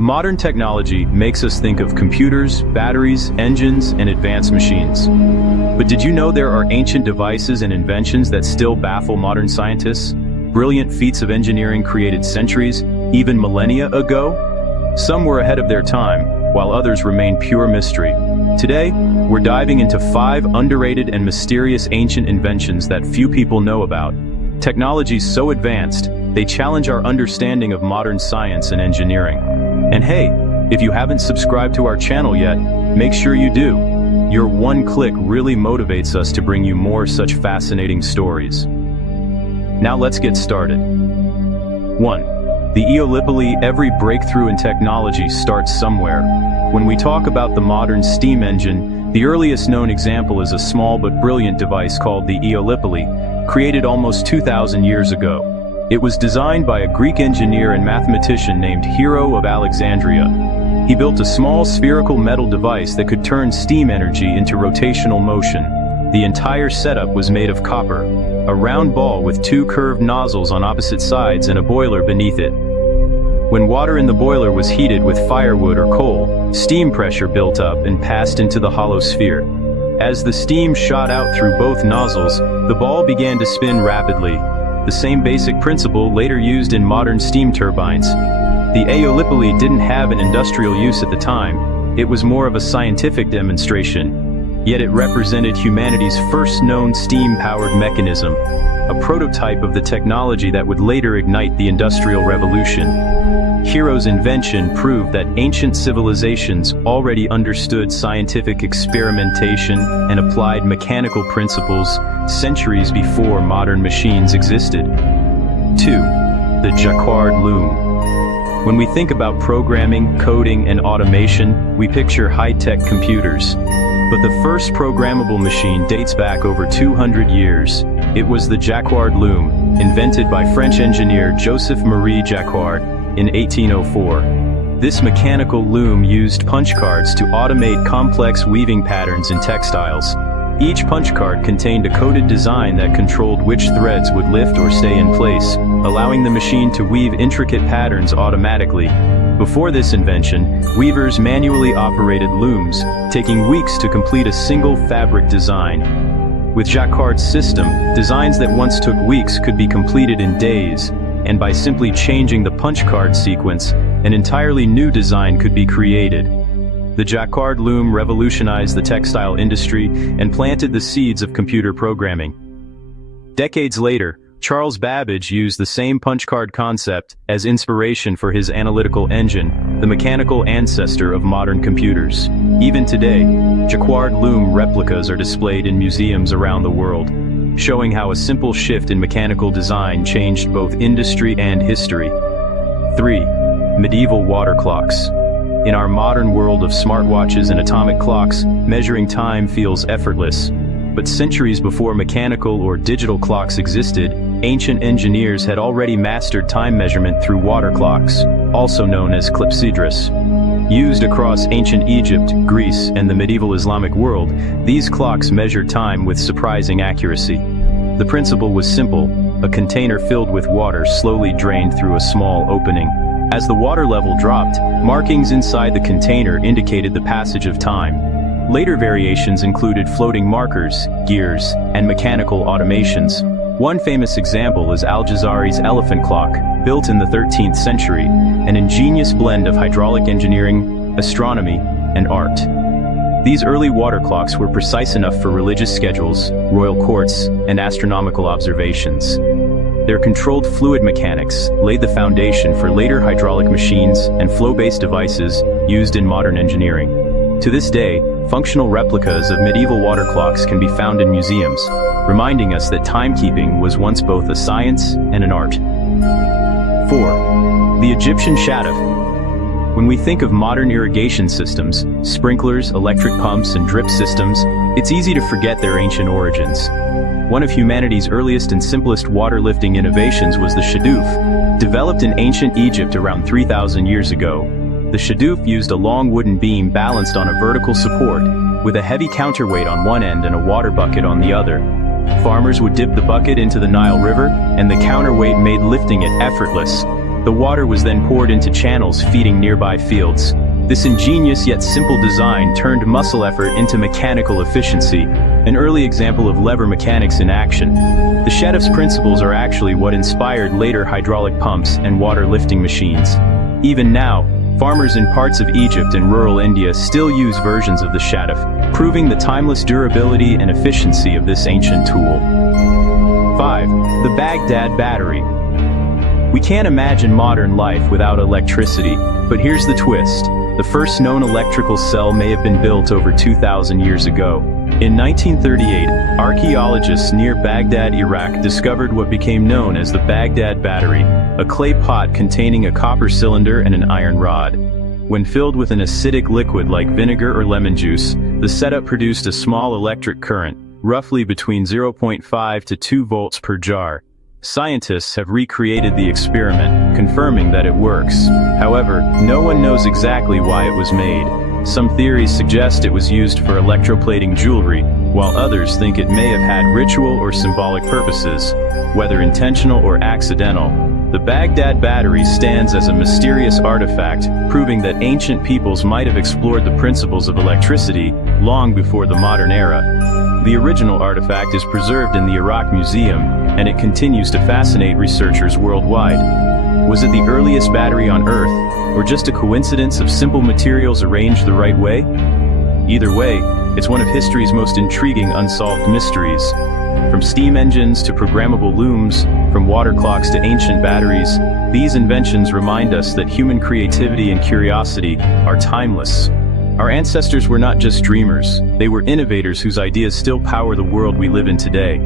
Modern technology makes us think of computers, batteries, engines, and advanced machines. But did you know there are ancient devices and inventions that still baffle modern scientists? Brilliant feats of engineering created centuries, even millennia ago? Some were ahead of their time, while others remain pure mystery. Today, we're diving into 5 underrated and mysterious ancient inventions that few people know about. Technologies so advanced, they challenge our understanding of modern science and engineering. And hey, if you haven't subscribed to our channel yet, make sure you do. Your one click really motivates us to bring you more such fascinating stories. Now let's get started. 1. The Eolipile. Every breakthrough in technology starts somewhere. When we talk about the modern steam engine, the earliest known example is a small but brilliant device called the Eolipile, created almost 2,000 years ago. It was designed by a Greek engineer and mathematician named Hero of Alexandria. He built a small spherical metal device that could turn steam energy into rotational motion. The entire setup was made of copper, a round ball with 2 curved nozzles on opposite sides and a boiler beneath it. When water in the boiler was heated with firewood or coal, steam pressure built up and passed into the hollow sphere. As the steam shot out through both nozzles, the ball began to spin rapidly. The same basic principle later used in modern steam turbines. The Eolipile didn't have an industrial use at the time. It was more of a scientific demonstration. Yet it represented humanity's first known steam-powered mechanism, a prototype of the technology that would later ignite the Industrial Revolution. Hero's invention proved that ancient civilizations already understood scientific experimentation and applied mechanical principles centuries before modern machines existed. 2. The Jacquard loom. When we think about programming, coding, and automation, we picture high-tech computers. But the first programmable machine dates back over 200 years. It was the Jacquard loom, invented by French engineer Joseph-Marie Jacquard in 1804. This mechanical loom used punch cards to automate complex weaving patterns in textiles. Each punch card contained a coded design that controlled which threads would lift or stay in place, allowing the machine to weave intricate patterns automatically. Before this invention, weavers manually operated looms, taking weeks to complete a single fabric design. With Jacquard's system, designs that once took weeks could be completed in days, and by simply changing the punch card sequence, an entirely new design could be created. The Jacquard loom revolutionized the textile industry and planted the seeds of computer programming. Decades later, Charles Babbage used the same punch card concept as inspiration for his analytical engine, the mechanical ancestor of modern computers. Even today, Jacquard loom replicas are displayed in museums around the world, showing how a simple shift in mechanical design changed both industry and history. 3. Medieval water clocks. In our modern world of smartwatches and atomic clocks, measuring time feels effortless. But centuries before mechanical or digital clocks existed, ancient engineers had already mastered time measurement through water clocks, also known as clepsydras. Used across ancient Egypt, Greece, and the medieval Islamic world, these clocks measured time with surprising accuracy. The principle was simple: a container filled with water slowly drained through a small opening. As the water level dropped, markings inside the container indicated the passage of time. Later variations included floating markers, gears, and mechanical automations. One famous example is Al-Jazari's elephant clock, built in the 13th century, an ingenious blend of hydraulic engineering, astronomy, and art. These early water clocks were precise enough for religious schedules, royal courts, and astronomical observations. Their controlled fluid mechanics laid the foundation for later hydraulic machines and flow-based devices used in modern engineering. To this day, functional replicas of medieval water clocks can be found in museums, reminding us that timekeeping was once both a science and an art. 4. The Egyptian Shaduf. When we think of modern irrigation systems, sprinklers, electric pumps, and drip systems, it's easy to forget their ancient origins. One of humanity's earliest and simplest water-lifting innovations was the shaduf. Developed in ancient Egypt around 3,000 years ago, the shaduf used a long wooden beam balanced on a vertical support, with a heavy counterweight on one end and a water bucket on the other. Farmers would dip the bucket into the Nile River, and the counterweight made lifting it effortless. The water was then poured into channels feeding nearby fields. This ingenious yet simple design turned muscle effort into mechanical efficiency, an early example of lever mechanics in action. The Shaduf's principles are actually what inspired later hydraulic pumps and water lifting machines. Even now, farmers in parts of Egypt and rural India still use versions of the Shaduf, proving the timeless durability and efficiency of this ancient tool. 5. The Baghdad Battery. We can't imagine modern life without electricity, but here's the twist. The first known electrical cell may have been built over 2,000 years ago. In 1938, archaeologists near Baghdad, Iraq, discovered what became known as the Baghdad Battery, a clay pot containing a copper cylinder and an iron rod. When filled with an acidic liquid like vinegar or lemon juice, the setup produced a small electric current, roughly between 0.5 to 2 volts per jar. Scientists have recreated the experiment, confirming that it works. However, no one knows exactly why it was made. Some theories suggest it was used for electroplating jewelry, while others think it may have had ritual or symbolic purposes. Whether intentional or accidental, the Baghdad Battery stands as a mysterious artifact, proving that ancient peoples might have explored the principles of electricity long before the modern era. The original artifact is preserved in the Iraq Museum, and it continues to fascinate researchers worldwide. Was it the earliest battery on Earth, or just a coincidence of simple materials arranged the right way? Either way, it's one of history's most intriguing unsolved mysteries. From steam engines to programmable looms, from water clocks to ancient batteries, these inventions remind us that human creativity and curiosity are timeless. Our ancestors were not just dreamers, they were innovators whose ideas still power the world we live in today.